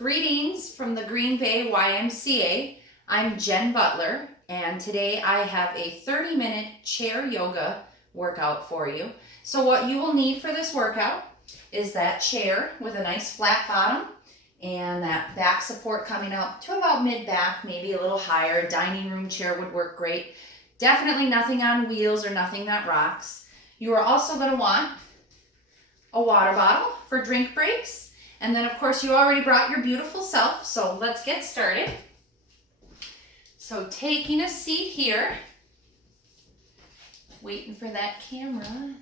Greetings from the Green Bay YMCA. I'm Jen Butler, and today I have a 30-minute chair yoga workout for you. So what you will need for this workout is that chair with a nice flat bottom and that back support coming up to about mid-back, maybe a little higher. A dining room chair would work great. Definitely nothing on wheels or nothing that rocks. You are also going to want a water bottle for drink breaks. And then, of course, you already brought your beautiful self, so let's get started. So taking a seat here, waiting for that camera.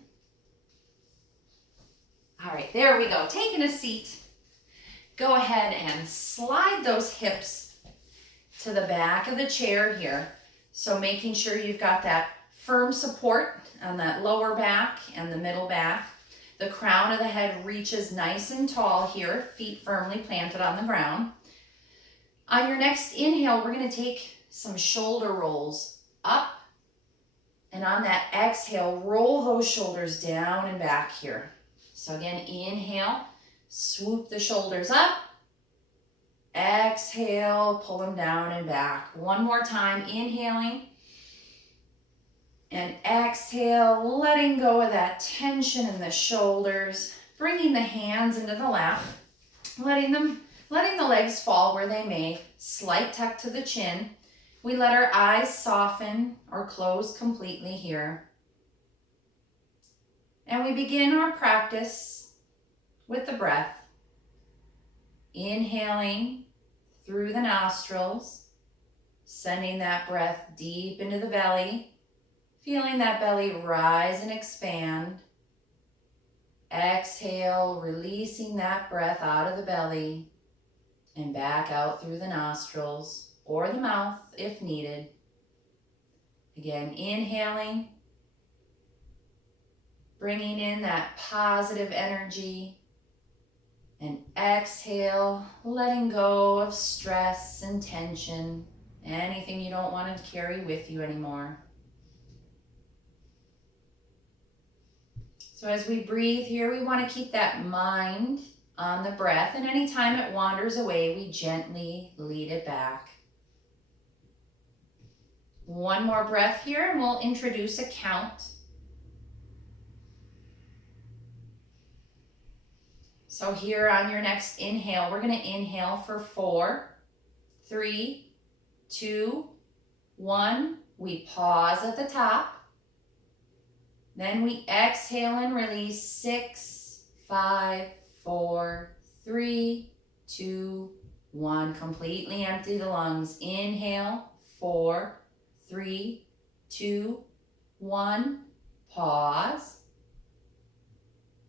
All right, there we go. Taking a seat. Go ahead and slide those hips to the back of the chair here. So making sure you've got that firm support on that lower back and the middle back. The crown of the head reaches nice and tall here, feet firmly planted on the ground. On your next inhale, we're going to take some shoulder rolls up. And on that exhale, roll those shoulders down and back here. So again, inhale, swoop the shoulders up. Exhale, pull them down and back. One more time, inhaling. And exhale, letting go of that tension in the shoulders, bringing the hands into the lap, letting the legs fall where they may, slight tuck to the chin. We let our eyes soften or close completely here. And we begin our practice with the breath. Inhaling through the nostrils, sending that breath deep into the belly. Feeling that belly rise and expand. Exhale, releasing that breath out of the belly and back out through the nostrils or the mouth if needed. Again, inhaling, bringing in that positive energy, and exhale, letting go of stress and tension, anything you don't want to carry with you anymore. So as we breathe here, we want to keep that mind on the breath, and anytime it wanders away, we gently lead it back. One more breath here, and we'll introduce a count. So here on your next inhale, we're going to inhale for 4, 3, 2, 1. We pause at the top. Then we exhale and release 6, 5, 4, 3, 2, 1. Completely empty the lungs. Inhale, 4, 3, 2, 1. Pause.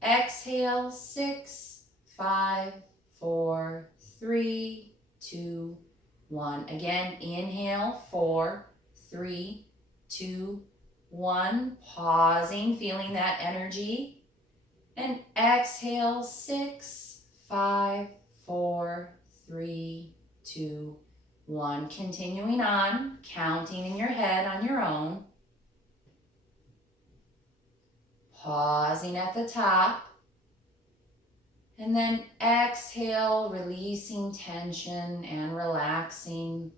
Exhale, 6, 5, 4, 3, 2, 1. Again, inhale, 4, 3, 2, 1, pausing, feeling that energy, and exhale, 6, 5, 4, 3, 2, 1. Continuing on, counting in your head on your own. Pausing at the top, and then exhale, releasing tension and relaxing.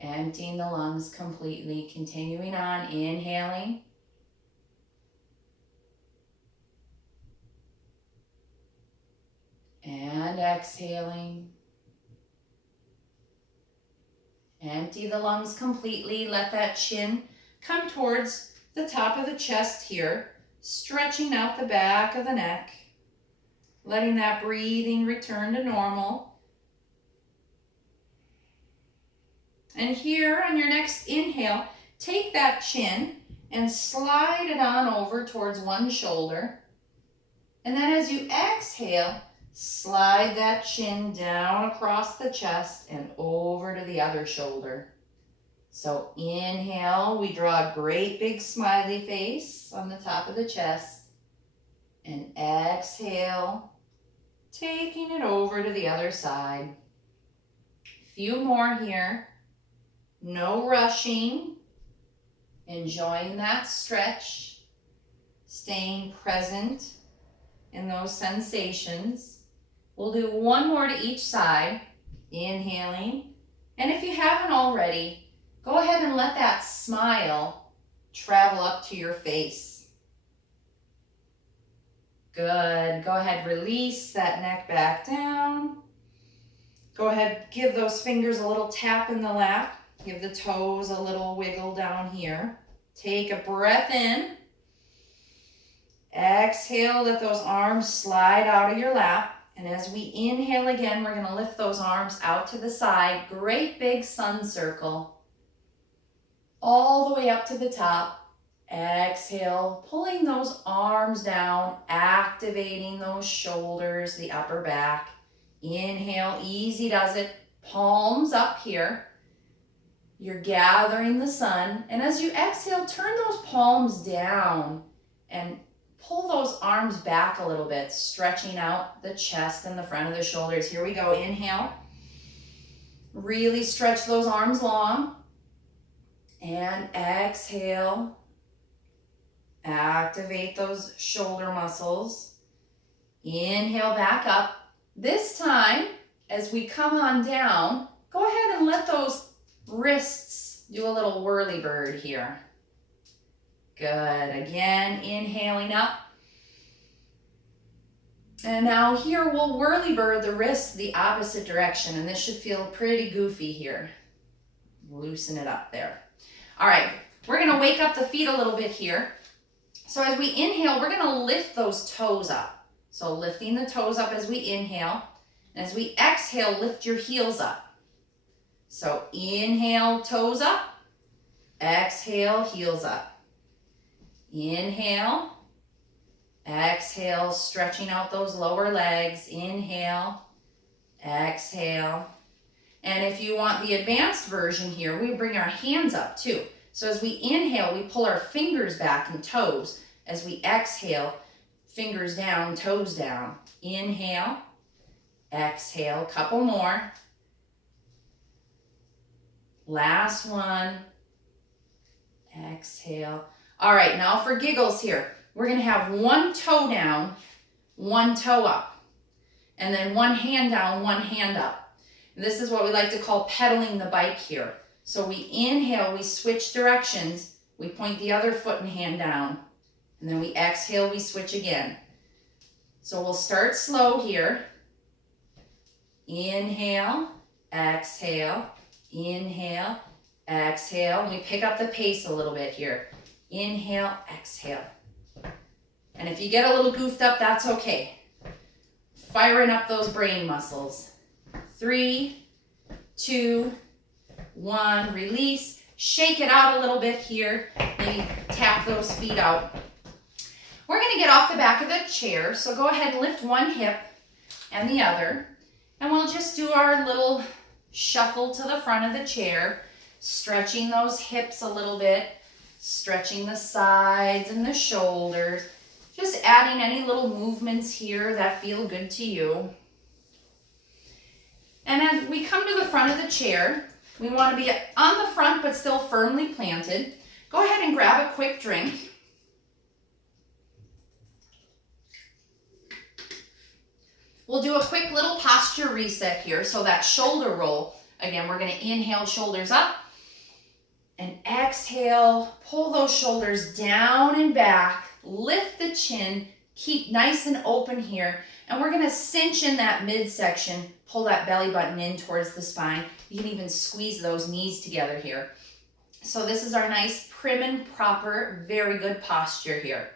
Emptying the lungs completely. Continuing on, inhaling. And exhaling. Empty the lungs completely. Let that chin come towards the top of the chest here. Stretching out the back of the neck. Letting that breathing return to normal. And here on your next inhale, take that chin and slide it on over towards one shoulder. And then as you exhale, slide that chin down across the chest and over to the other shoulder. So inhale, we draw a great big smiley face on the top of the chest. And exhale, taking it over to the other side. Few more here. No rushing, enjoying that stretch, staying present in those sensations. We'll do one more to each side. Inhaling. And if you haven't already, go ahead and let that smile travel up to your face. Good. Go ahead, release that neck back down. Go ahead, give those fingers a little tap in the lap. Give the toes a little wiggle down here. Take a breath in. Exhale, let those arms slide out of your lap. And as we inhale again, we're going to lift those arms out to the side. Great big sun circle. All the way up to the top. Exhale, pulling those arms down, activating those shoulders, the upper back. Inhale, easy does it. Palms up here. You're gathering the sun. And as you exhale, turn those palms down and pull those arms back a little bit, stretching out the chest and the front of the shoulders. Here we go. Inhale. Really stretch those arms long. And exhale. Activate those shoulder muscles. Inhale back up. This time, as we come on down, go ahead and let those wrists do a little whirly bird here. Good. Again, inhaling up. And now here we'll whirly bird the wrists the opposite direction, and this should feel pretty goofy here. Loosen it up there. All right, we're going to wake up the feet a little bit here. So as we inhale, we're going to lift those toes up. So lifting the toes up as we inhale. And as we exhale, lift your heels up. So inhale, toes up. Exhale, heels up. Inhale. Exhale, stretching out those lower legs. Inhale. Exhale. And if you want the advanced version here, we bring our hands up too. So as we inhale, we pull our fingers back and toes. As we exhale, fingers down, toes down. Inhale. Exhale. Couple more. Last one. Exhale. All right, now for giggles here. We're going to have one toe down, one toe up. And then one hand down, one hand up. This is what we like to call pedaling the bike here. So we inhale, we switch directions. We point the other foot and hand down. And then we exhale, we switch again. So we'll start slow here. Inhale, exhale, inhale, exhale. And we pick up the pace a little bit here. Inhale, exhale. And if you get a little goofed up, that's okay. Firing up those brain muscles. 3, 2, 1, release. Shake it out a little bit here. Maybe tap those feet out. We're going to get off the back of the chair. So go ahead and lift one hip and the other. And we'll just do our little shuffle to the front of the chair. Stretching those hips a little bit. Stretching the sides and the shoulders. Just adding any little movements here that feel good to you. And as we come to the front of the chair, we want to be on the front but still firmly planted. Go ahead and grab a quick drink. We'll do a quick little posture reset here. So that shoulder roll, again, we're going to inhale, shoulders up. And exhale, pull those shoulders down and back. Lift the chin, keep nice and open here. And we're going to cinch in that midsection, pull that belly button in towards the spine. You can even squeeze those knees together here. So this is our nice prim and proper, very good posture here.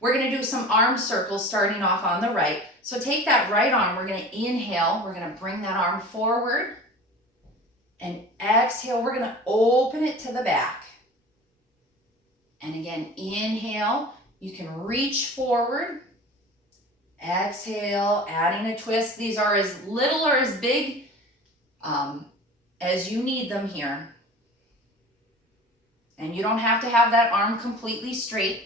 We're going to do some arm circles starting off on the right. So take that right arm, we're going to inhale, we're going to bring that arm forward. And exhale, we're going to open it to the back. And again, inhale, you can reach forward. Exhale, adding a twist. These are as little or as big as you need them here. And you don't have to have that arm completely straight.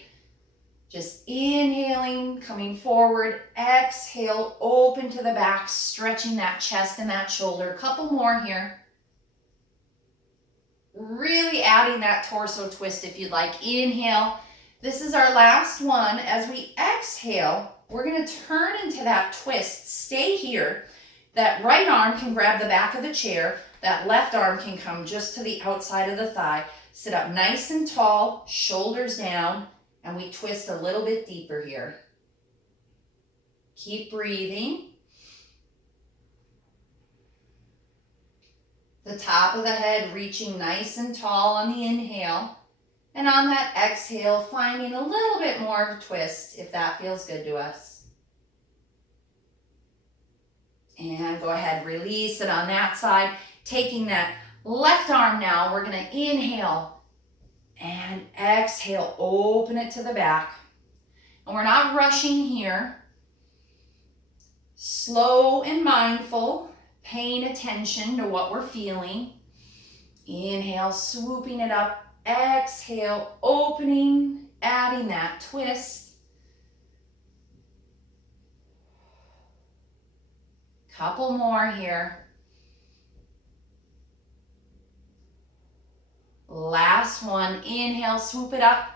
Just inhaling, coming forward. Exhale, open to the back, stretching that chest and that shoulder. A couple more here. Really adding that torso twist if you'd like. Inhale. This is our last one. As we exhale, we're going to turn into that twist. Stay here. That right arm can grab the back of the chair. That left arm can come just to the outside of the thigh. Sit up nice and tall, shoulders down, and we twist a little bit deeper here. Keep breathing. The top of the head reaching nice and tall on the inhale. And on that exhale, finding a little bit more of a twist if that feels good to us. And go ahead, release it on that side. Taking that left arm now, we're going to inhale and exhale, open it to the back. And we're not rushing here. Slow and mindful, paying attention to what we're feeling. Inhale, swooping it up. Exhale, opening, adding that twist. Couple more here. Last one. Inhale, swoop it up.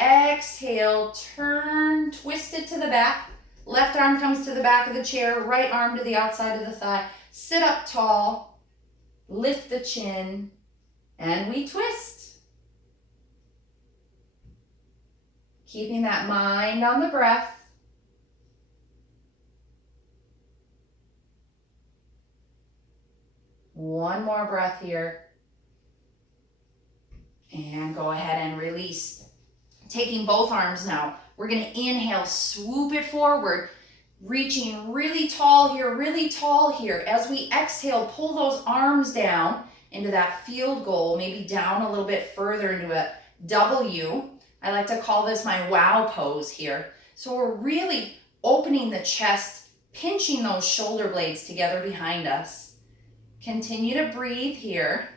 Exhale, turn, twist it to the back. Left arm comes to the back of the chair, right arm to the outside of the thigh. Sit up tall, lift the chin, and we twist. Keeping that mind on the breath. One more breath here. And go ahead and release. Taking both arms now. We're going to inhale, swoop it forward, reaching really tall here, really tall here. As we exhale, pull those arms down into that field goal, maybe down a little bit further into a W. I like to call this my wow pose here. So we're really opening the chest, pinching those shoulder blades together behind us. Continue to breathe here.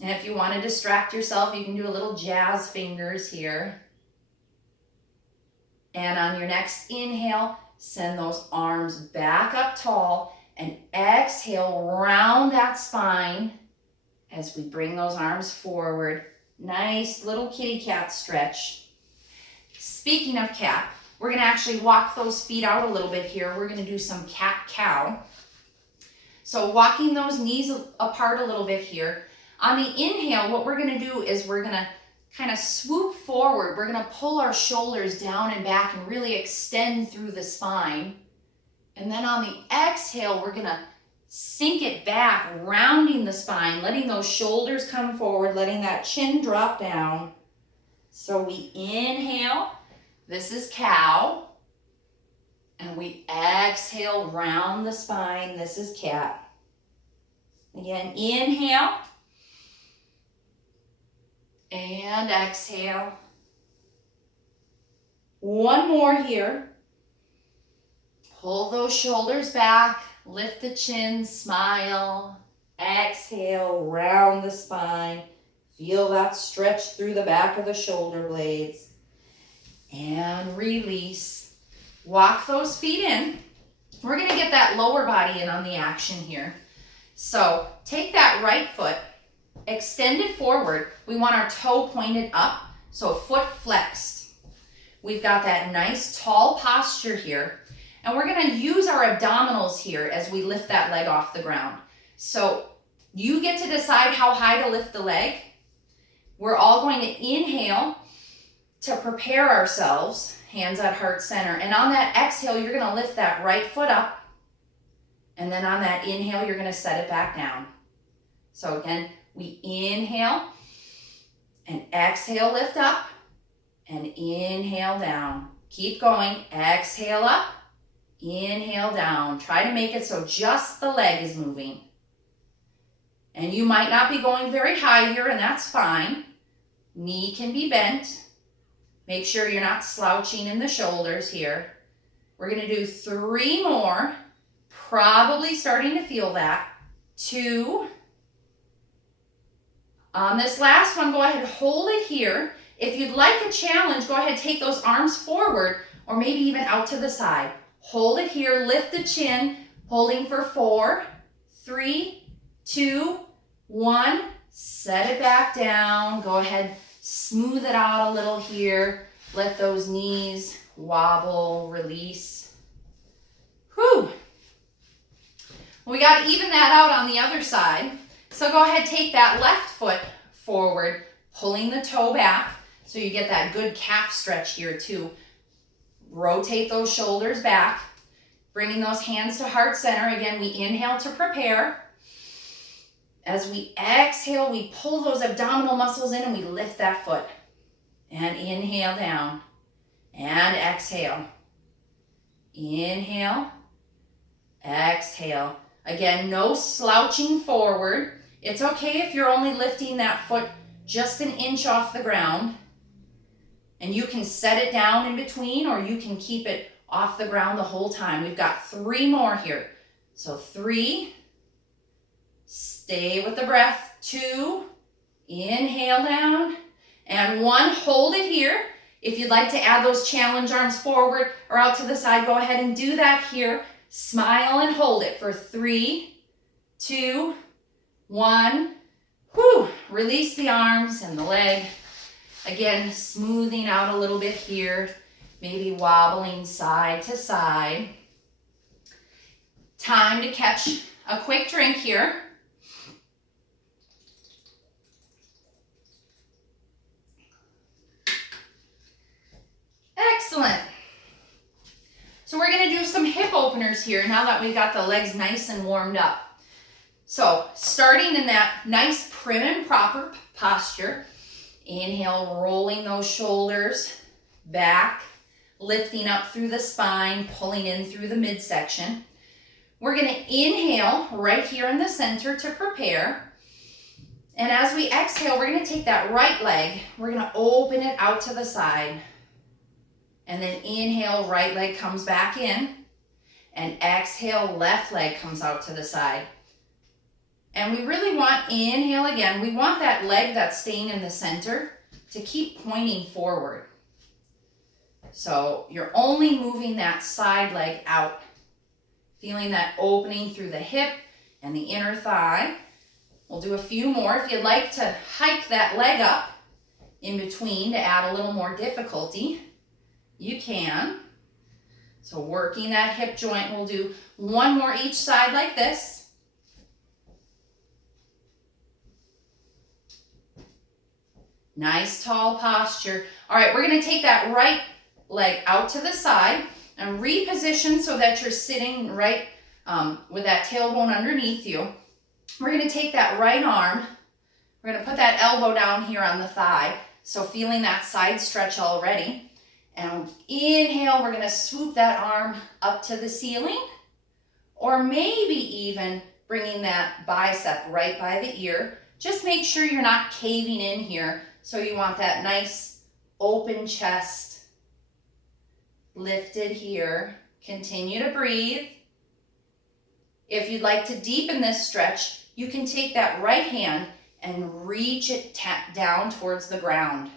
And if you want to distract yourself, you can do a little jazz fingers here. And on your next inhale, send those arms back up tall and exhale, round that spine as we bring those arms forward. Nice little kitty cat stretch. Speaking of cat, we're going to actually walk those feet out a little bit here. We're going to do some cat-cow. So walking those knees apart a little bit here. On the inhale, what we're going to do is we're going to kind of swoop forward. We're going to pull our shoulders down and back and really extend through the spine. And then on the exhale, we're going to sink it back, rounding the spine, letting those shoulders come forward, letting that chin drop down. So we inhale, this is cow. And we exhale, round the spine, this is cat. Again, inhale. And exhale. One more here. Pull those shoulders back, lift the chin, smile. Exhale, round the spine. Feel that stretch through the back of the shoulder blades. And release. Walk those feet in. We're going to get that lower body in on the action here. So take that right foot. Extend it forward. We want our toe pointed up, so foot flexed. We've got that nice tall posture here. And we're going to use our abdominals here as we lift that leg off the ground. So you get to decide how high to lift the leg. We're all going to inhale to prepare ourselves, hands at heart center. And on that exhale, you're going to lift that right foot up. And then on that inhale, you're going to set it back down. So again, we inhale and exhale, lift up and inhale down. Keep going. Exhale up, inhale down. Try to make it so just the leg is moving. And you might not be going very high here, and that's fine. Knee can be bent. Make sure you're not slouching in the shoulders here. We're going to do 3 more. Probably starting to feel that. 2. On this last one, go ahead, hold it here. If you'd like a challenge, go ahead, take those arms forward or maybe even out to the side. Hold it here, lift the chin, holding for 4, 3, 2, 1. Set it back down. Go ahead, smooth it out a little here. Let those knees wobble, release. Whew. We got to even that out on the other side. So go ahead, take that left foot forward, pulling the toe back so you get that good calf stretch here too. Rotate those shoulders back, bringing those hands to heart center. Again, we inhale to prepare. As we exhale, we pull those abdominal muscles in and we lift that foot. And inhale down. And exhale. Inhale. Exhale. Again, no slouching forward. It's okay if you're only lifting that foot just an inch off the ground. And you can set it down in between, or you can keep it off the ground the whole time. We've got 3 more here. So 3, stay with the breath. 2, inhale down. And 1, hold it here. If you'd like to add those challenge arms forward or out to the side, go ahead and do that here. Smile and hold it for 3, 2, 1. Whew. Release the arms and the leg. Again, smoothing out a little bit here, maybe wobbling side to side. Time to catch a quick drink here. Excellent. So we're going to do some hip openers here now that we've got the legs nice and warmed up. So starting in that nice prim and proper posture. Inhale, rolling those shoulders back, lifting up through the spine, pulling in through the midsection. We're going to inhale right here in the center to prepare. And as we exhale, we're going to take that right leg, we're going to open it out to the side. And then inhale, right leg comes back in. And exhale, left leg comes out to the side. And we really want, inhale again, we want that leg that's staying in the center to keep pointing forward. So you're only moving that side leg out, feeling that opening through the hip and the inner thigh. We'll do a few more. If you'd like to hike that leg up in between to add a little more difficulty, you can. So working that hip joint, we'll do 1 more each side like this. Nice tall posture. All right, we're going to take that right leg out to the side and reposition so that you're sitting right with that tailbone underneath you. We're going to take that right arm. We're going to put that elbow down here on the thigh. So feeling that side stretch already. And inhale, we're going to swoop that arm up to the ceiling. Or maybe even bringing that bicep right by the ear. Just make sure you're not caving in here. So you want that nice open chest lifted here. Continue to breathe. If you'd like to deepen this stretch, you can take that right hand and reach it down towards the ground.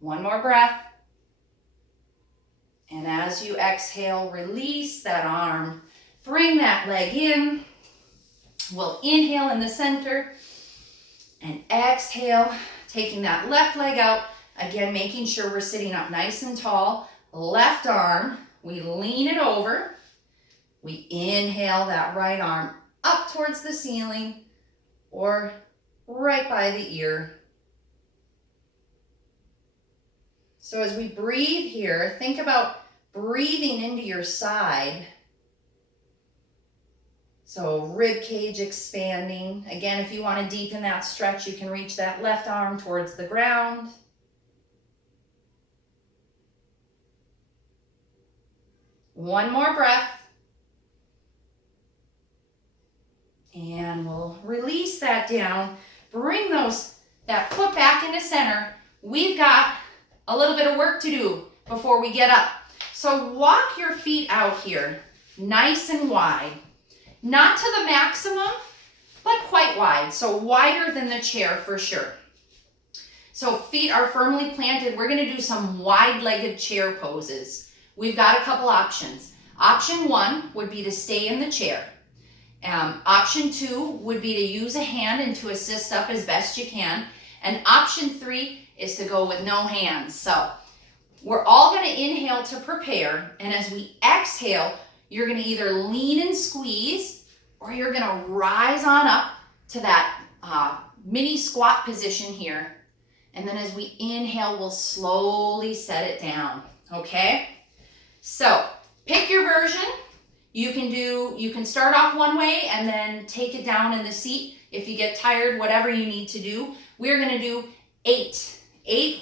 One more breath. And as you exhale, release that arm. Bring that leg in. We'll inhale in the center and exhale, taking that left leg out. Again, making sure we're sitting up nice and tall. Left arm, we lean it over. We inhale that right arm up towards the ceiling or right by the ear. So as we breathe here, think about breathing into your side. So rib cage expanding. Again, if you want to deepen that stretch, you can reach that left arm towards the ground. One more breath. And we'll release that down. Bring that foot back into center. We've got a little bit of work to do before we get up. So walk your feet out here, nice and wide. Not to the maximum, but quite wide. So wider than the chair for sure. So feet are firmly planted. We're going to do some wide-legged chair poses. We've got a couple options. Option 1 would be to stay in the chair. Option 2 would be to use a hand and to assist up as best you can. And option 3 is to go with no hands. So we're all going to inhale to prepare, and as we exhale, you're going to either lean and squeeze, or you're going to rise on up to that mini squat position here. And then as we inhale, we'll slowly set it down, okay? So pick your version. You can start off one way and then take it down in the seat. If you get tired, whatever you need to do. We're gonna do eight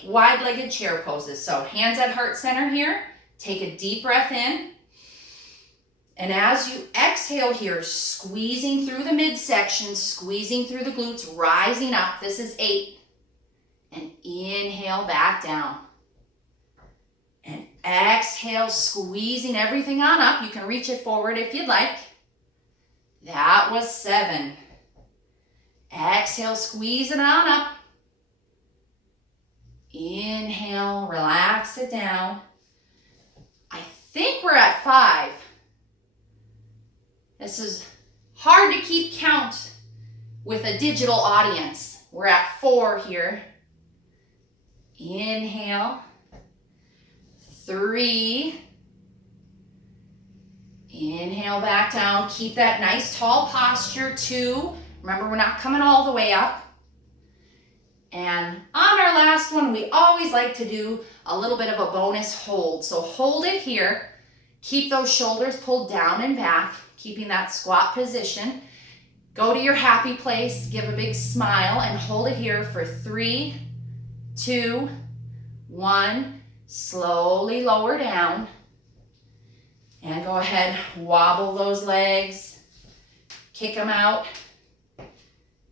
wide-legged chair poses. So hands at heart center here. Take a deep breath in. And as you exhale here, squeezing through the midsection, squeezing through the glutes, rising up. This is 8. And inhale back down. And exhale, squeezing everything on up. You can reach it forward if you'd like. That was 7. Exhale, squeeze it on up. Inhale, relax it down. I think we're at 5. This is hard to keep count with a digital audience. We're at 4 here. Inhale. 3. Inhale back down. Keep that nice tall posture. 2. Remember, we're not coming all the way up. And on our last one, we always like to do a little bit of a bonus hold. So hold it here. Keep those shoulders pulled down and back, keeping that squat position. Go to your happy place, give a big smile, and hold it here for 3, 2, 1. Slowly lower down. And go ahead, wobble those legs. Kick them out.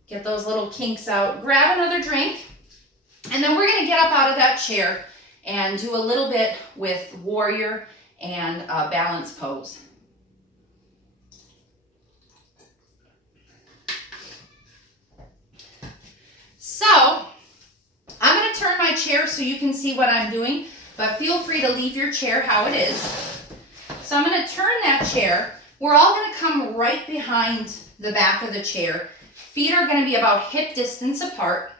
Get those little kinks out. Grab another drink. And then we're going to get up out of that chair and do a little bit with warrior and balance pose. So, I'm going to turn my chair so you can see what I'm doing, but feel free to leave your chair how it is. So I'm going to turn that chair. We're all going to come right behind the back of the chair. Feet are going to be about hip distance apart.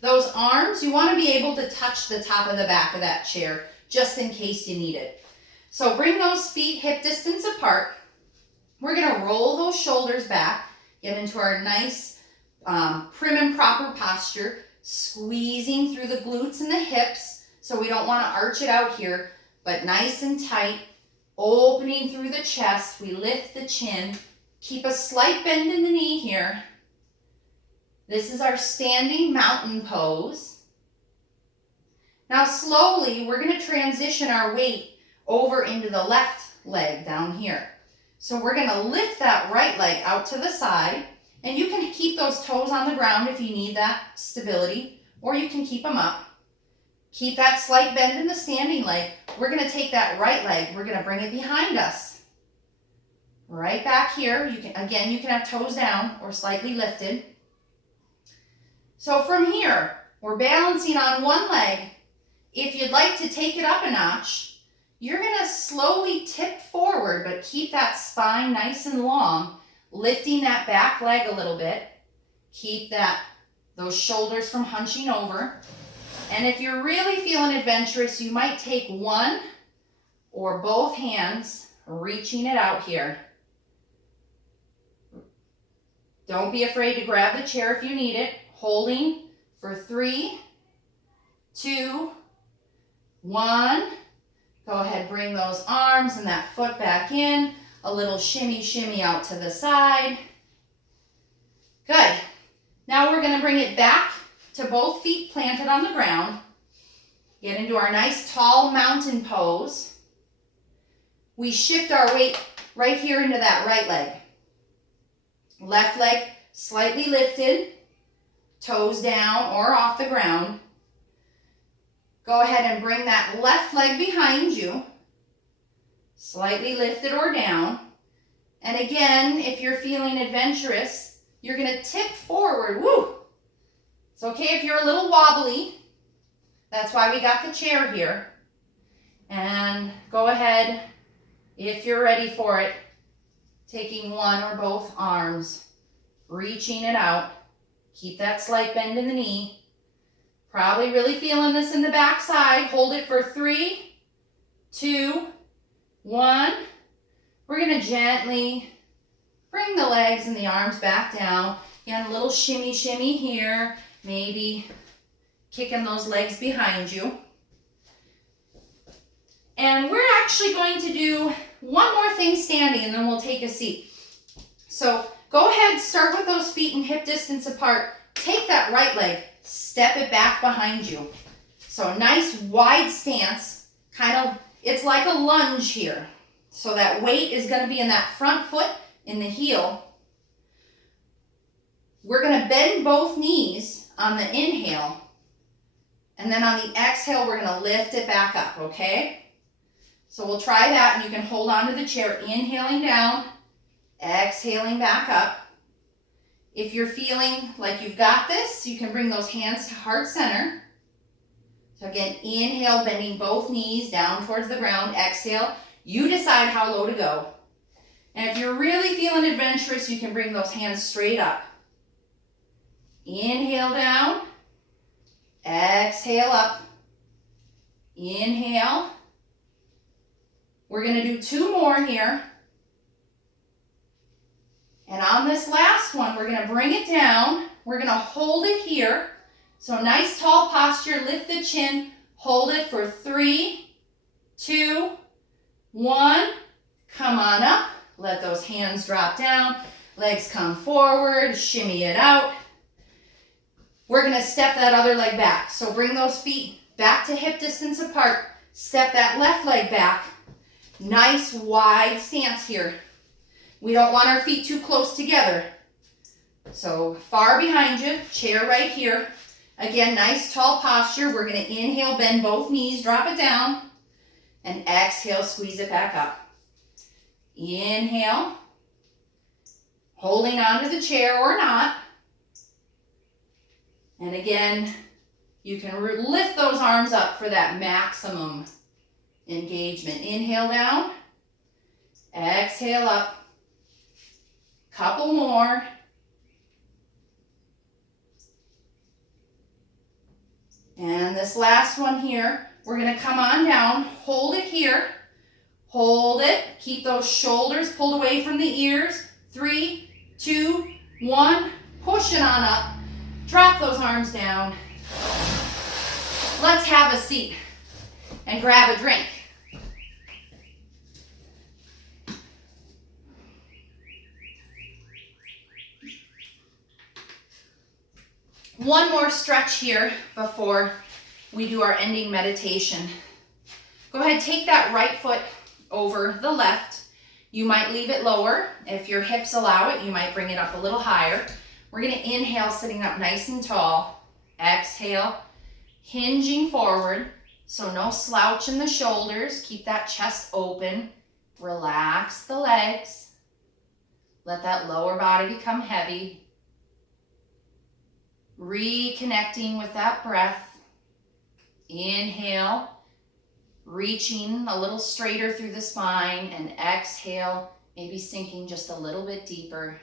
Those arms, you want to be able to touch the top of the back of that chair, just in case you need it. So bring those feet hip distance apart. We're going to roll those shoulders back, get into our nice prim and proper posture, squeezing through the glutes and the hips. So we don't want to arch it out here, but nice and tight, opening through the chest. We lift the chin. Keep a slight bend in the knee here. This is our standing mountain pose. Now slowly, we're going to transition our weight over into the left leg down here. So we're going to lift that right leg out to the side, and you can keep those toes on the ground if you need that stability, or you can keep them up. Keep that slight bend in the standing leg. We're going to take that right leg, we're going to bring it behind us. Right back here, you can have toes down or slightly lifted. So from here, we're balancing on one leg. If you'd like to take it up a notch, you're going to slowly tip forward, but keep that spine nice and long, lifting that back leg a little bit. Keep those shoulders from hunching over. And if you're really feeling adventurous, you might take one or both hands, reaching it out here. Don't be afraid to grab the chair if you need it. Holding for 3, 2, 1. Go ahead, bring those arms and that foot back in. A little shimmy, shimmy out to the side. Good. Now we're going to bring it back to both feet planted on the ground. Get into our nice tall mountain pose. We shift our weight right here into that right leg. Left leg slightly lifted, toes down or off the ground. Go ahead and bring that left leg behind you, slightly lifted or down. And again, if you're feeling adventurous, you're going to tip forward. Woo! It's okay if you're a little wobbly. That's why we got the chair here. And go ahead, if you're ready for it, taking one or both arms, reaching it out. Keep that slight bend in the knee. Probably really feeling this in the back side. Hold it for 3, 2, 1. We're gonna gently bring the legs and the arms back down. Again, a little shimmy, shimmy here. Maybe kicking those legs behind you. And we're actually going to do one more thing standing and then we'll take a seat. So go ahead, start with those feet and hip distance apart. Take that right leg, step it back behind you. So nice wide stance, kind of, it's like a lunge here. So that weight is gonna be in that front foot, in the heel. We're gonna bend both knees on the inhale. And then on the exhale, we're gonna lift it back up, okay? So we'll try that, and you can hold on to the chair, inhaling down, exhaling back up. If you're feeling like you've got this, you can bring those hands to heart center. So again, inhale, bending both knees down towards the ground, exhale. You decide how low to go. And if you're really feeling adventurous, you can bring those hands straight up. Inhale down, exhale up, inhale. We're gonna do 2 more here. And on this last one, we're gonna bring it down. We're gonna hold it here. So nice tall posture, lift the chin, hold it for 3, 2, 1. Come on up, let those hands drop down, legs come forward, shimmy it out. We're gonna step that other leg back. So bring those feet back to hip distance apart, step that left leg back. Nice wide stance here. We don't want our feet too close together. So far behind you, chair right here. Again, nice tall posture. We're gonna inhale, bend both knees, drop it down, and exhale, squeeze it back up. Inhale, holding onto the chair or not. And again, you can lift those arms up for that maximum engagement. Inhale down, exhale up. Couple more. And this last one here, we're gonna come on down, hold it here, hold it, keep those shoulders pulled away from the ears. 3, 2, 1, push it on up, drop those arms down. Let's have a seat and grab a drink. One more stretch here before we do our ending meditation. Go ahead, take that right foot over the left. You might leave it lower. If your hips allow it, you might bring it up a little higher. We're gonna inhale, sitting up nice and tall. Exhale, hinging forward. So no slouch in the shoulders. Keep that chest open. Relax the legs. Let that lower body become heavy. Reconnecting with that breath. Inhale, reaching a little straighter through the spine, and exhale, maybe sinking just a little bit deeper.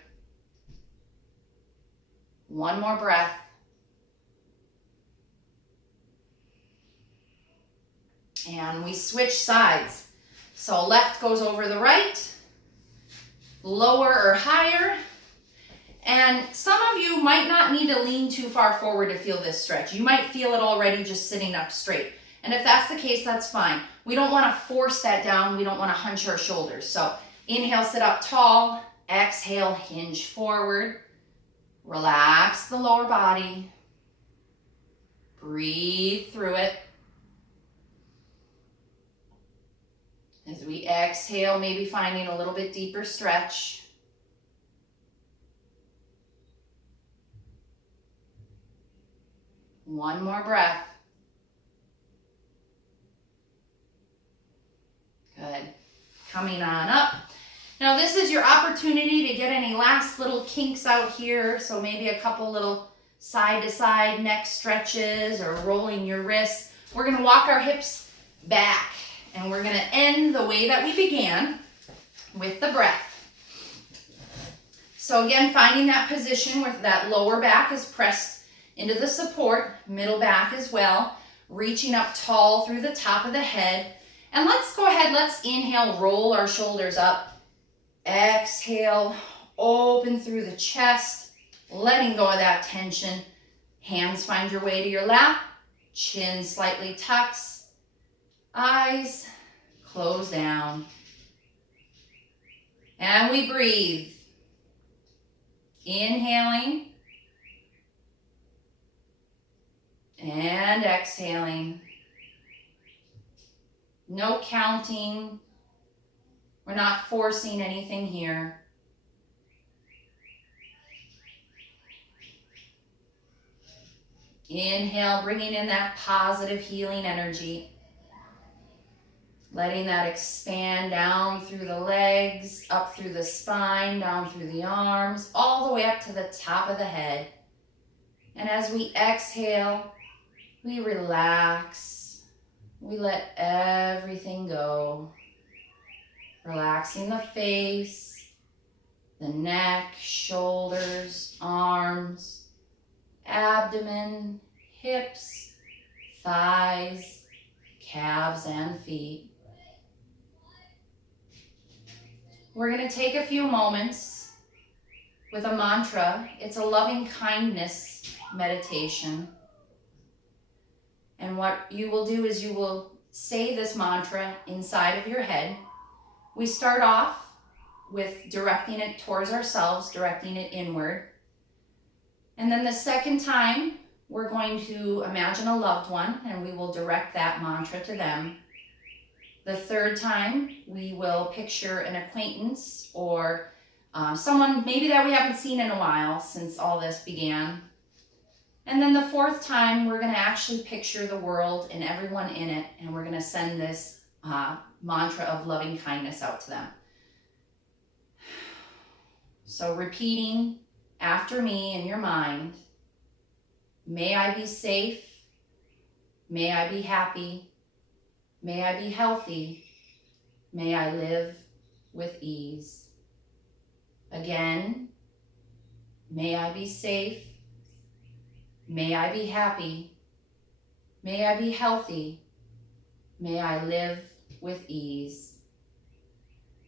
One more breath. And we switch sides. So left goes over the right, lower or higher. And some of you might not need to lean too far forward to feel this stretch. You might feel it already just sitting up straight. And if that's the case, that's fine. We don't want to force that down. We don't want to hunch our shoulders. So inhale, sit up tall. Exhale, hinge forward. Relax the lower body. Breathe through it. As we exhale, maybe finding a little bit deeper stretch. One more breath. Good. Coming on up. Now this is your opportunity to get any last little kinks out here. So maybe a couple little side to side neck stretches or rolling your wrists. We're going to walk our hips back and we're going to end the way that we began with the breath. So again, finding that position where that lower back is pressed into the support, middle back as well, reaching up tall through the top of the head. And let's go ahead, let's inhale, roll our shoulders up. Exhale, open through the chest, letting go of that tension. Hands find your way to your lap, chin slightly tucks, eyes close down. And we breathe. Inhaling and exhaling. No counting. We're not forcing anything here. Inhale, bringing in that positive healing energy. Letting that expand down through the legs, up through the spine, down through the arms, all the way up to the top of the head. And as we exhale, we relax. We let everything go. Relaxing the face, the neck, shoulders, arms, abdomen, hips, thighs, calves, and feet. We're going to take a few moments with a mantra. It's a loving kindness meditation. And what you will do is you will say this mantra inside of your head. We start off with directing it towards ourselves, directing it inward. And then the second time, we're going to imagine a loved one and we will direct that mantra to them. The third time, we will picture an acquaintance or someone maybe that we haven't seen in a while since all this began. And then the fourth time, we're going to actually picture the world and everyone in it, and we're going to send this mantra of loving kindness out to them. So repeating after me in your mind, may I be safe, may I be happy, may I be healthy, may I live with ease. Again, may I be safe, may I be happy, may I be healthy, may I live with ease.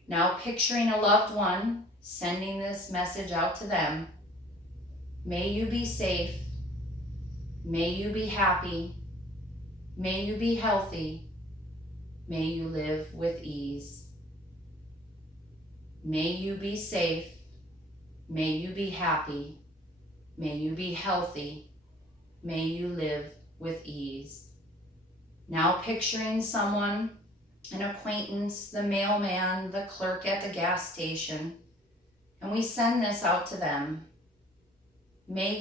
Now picturing a loved one, sending this message out to them. May you be safe, may you be happy, may you be healthy, may you live with ease. May you be safe, may you be happy, may you be healthy, may you live with ease. Now picturing someone, an acquaintance, the mailman, the clerk at the gas station, and we send this out to them. May